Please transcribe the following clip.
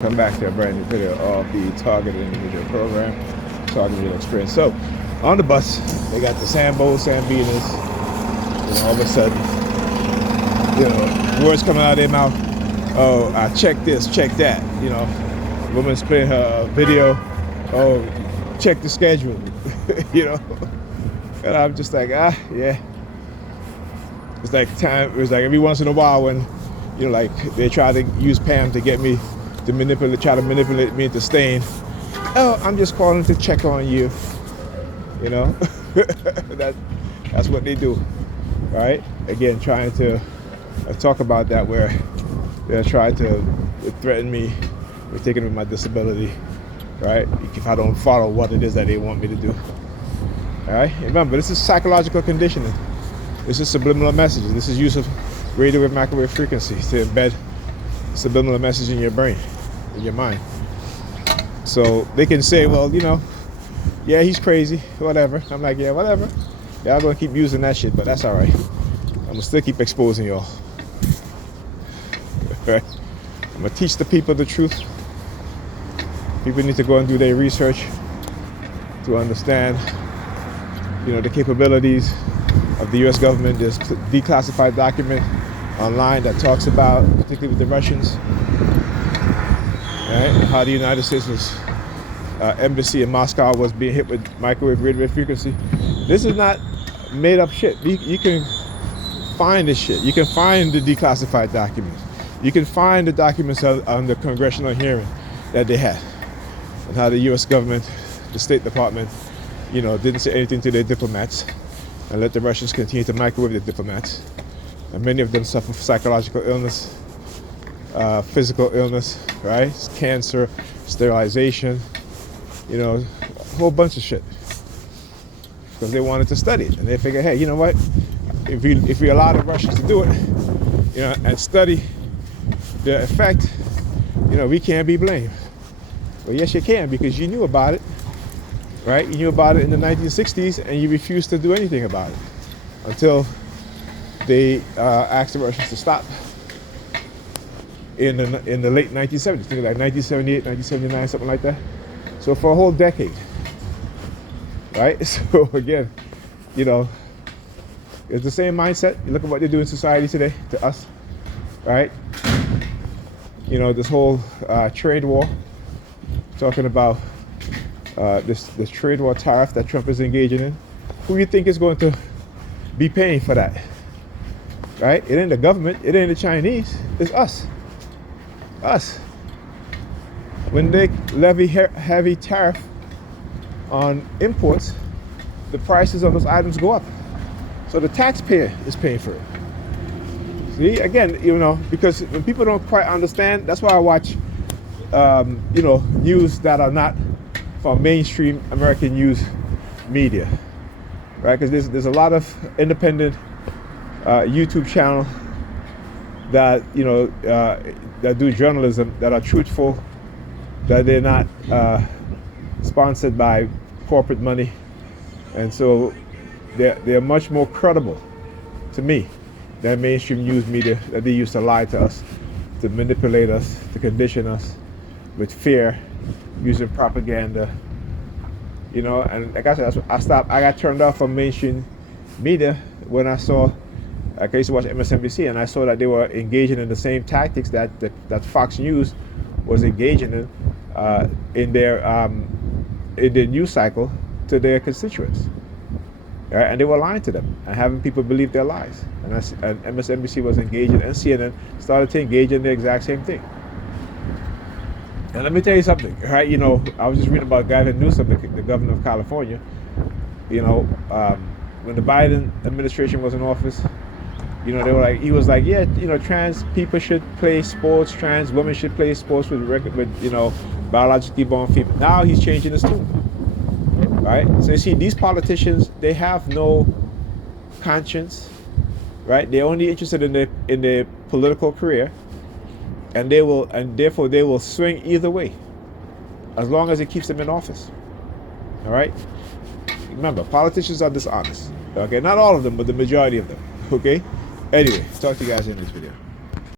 Come back to a brand new video of the Targeted Individual Program, Targeted Experience. So, on the bus, they got the Sambos, Sambinas, all of a sudden, words coming out of their mouth. Oh, I check this, check that. Woman's playing her video. Oh, check the schedule. And I'm just like, yeah. It's like every once in a while when, like they try to use Pam to get me to try to manipulate me into staying. Oh, I'm just calling to check on you. That's what they do, right? Again, trying to talk about that where they're trying to threaten me with taking away my disability, right? If I don't follow what it is that they want me to do. All right. Remember, this is psychological conditioning. This is subliminal messages. This is use of radio wave, microwave frequencies to embed subliminal message in your brain, in your mind. So they can say, well, yeah, he's crazy, whatever. I'm like, yeah, whatever. Y'all gonna keep using that shit, but that's all right. I'm gonna still keep exposing y'all. I'm gonna teach the people the truth. People need to go and do their research to understand, the capabilities of the U.S. government. There's declassified document online that talks about, particularly with the Russians, right? How the United States embassy in Moscow was being hit with microwave radio frequency. This is not made up shit. You can find this shit. You can find the declassified documents. You can find the documents on the congressional hearing that they had, and how the U.S. government, the State Department, didn't say anything to their diplomats and let the Russians continue to microwave the diplomats. And many of them suffer from psychological illness, physical illness, right? Cancer, sterilization, a whole bunch of shit. Because they wanted to study it. And they figured, hey, you know what? If we allow the Russians to do it, and study the effect, we can't be blamed. Well, yes, you can, because you knew about it, right? You knew about it in the 1960s, and you refused to do anything about it until they asked the Russians to stop in the late 1970s, think like 1978, 1979, something like that. So for a whole decade, right? So again, it's the same mindset. You look at what they do in society today to us, right? This whole trade war, talking about this trade war tariff that Trump is engaging in. Who do you think is going to be paying for that? Right? It ain't the government. It ain't the Chinese. It's us. Us. When they levy heavy tariff on imports, the prices of those items go up. So the taxpayer is paying for it. See, again, because when people don't quite understand, that's why I watch, news that are not from mainstream American news media, right? Because there's a lot of independent YouTube channel that that do journalism that are truthful, that they're not sponsored by corporate money, and so they're much more credible to me than mainstream news media that they used to lie to us, to manipulate us, to condition us with fear, using propaganda. And like I said, I got turned off from mainstream media when I saw, like I used to watch MSNBC, and I saw that they were engaging in the same tactics that Fox News was engaging in their news cycle to their constituents. Right? And they were lying to them and having people believe their lies. And MSNBC was engaging, and CNN started to engage in the exact same thing. And let me tell you something, right? I was just reading about Gavin Newsom, the governor of California. When the Biden administration was in office, he was like, yeah, trans people should play sports, trans women should play sports with biologically born female. Now he's changing his tune, right? So you see, these politicians, they have no conscience, right? They're only interested in their political career, and therefore they will swing either way, as long as it keeps them in office. All right. Remember, politicians are dishonest. Okay, not all of them, but the majority of them. Okay. Anyway, talk to you guys in this video.